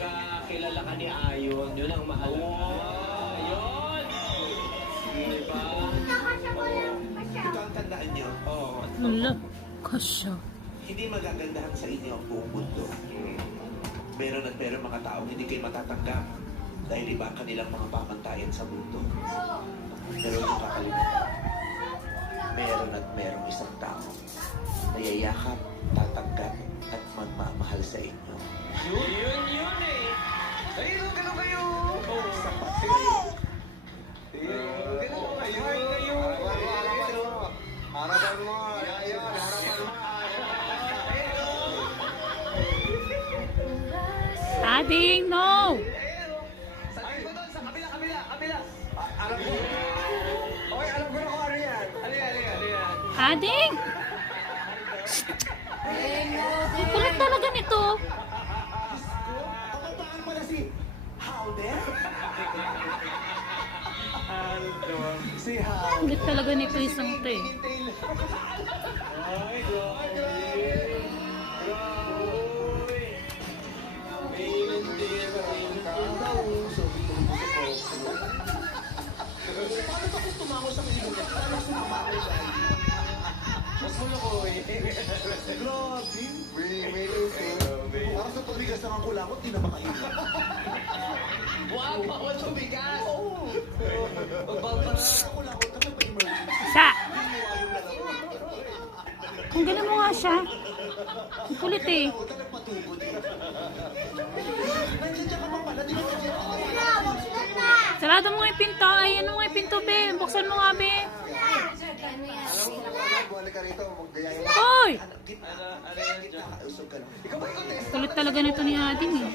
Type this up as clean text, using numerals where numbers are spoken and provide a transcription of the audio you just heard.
Pagkakilala ka ni Ayon, yun ang mahal. Ayun! Diba? Ito ang tandaan nyo. Oo. Wala. Kasya. Hindi magagandahan sa inyo ang buong mundo. Meron at meron mga taong hindi kayo matatanggap dahil iba ang kanilang mga pamantayan sa mundo. Pero huwag niyong kakalimutan. Meron at merong isang tao na yayakap, tatanggap at magmamahal sa inyo. Yun eh. Ayun, ganun kayo. Sapat kayo. Ganun kayo. Harapan mo. Ayun, harapan mo. Ading, no! Sabi ko doon, sa kabila. Alam ko. Okay, alam ko na kung ano yan. Ano yan? Ading! Ang kulit talaga nito. Kabataan pala si Howder? Si Howder. Kulit talaga nito isang to eh. Ay, grabe. Paano ba kung tumango sa kaibigan? Paano sumama ako sa Mas mo ko eh. Grabe. May Parang sa pagbigas ng kulakot, di na makahinga. Wow, bawal tumigas. Parang sa kulakot, kapag pa emergency. Sa! Ginawa yung lalaro. Kung gano'n mo nga siya. Ang kulit eh. Ako talagang matugod eh. Nandiyan ka pa pala, di ba nandiyan ka? Sarado mo nga yung pinto. Ay, ano nga yung pinto, be? Buksan mo nga, be. Balik ka rito, maggayahin mo. Hoy! Gitna ka, usog ka lang. Ikaw ba ikaw test? Kulit talaga nito ni Ading eh.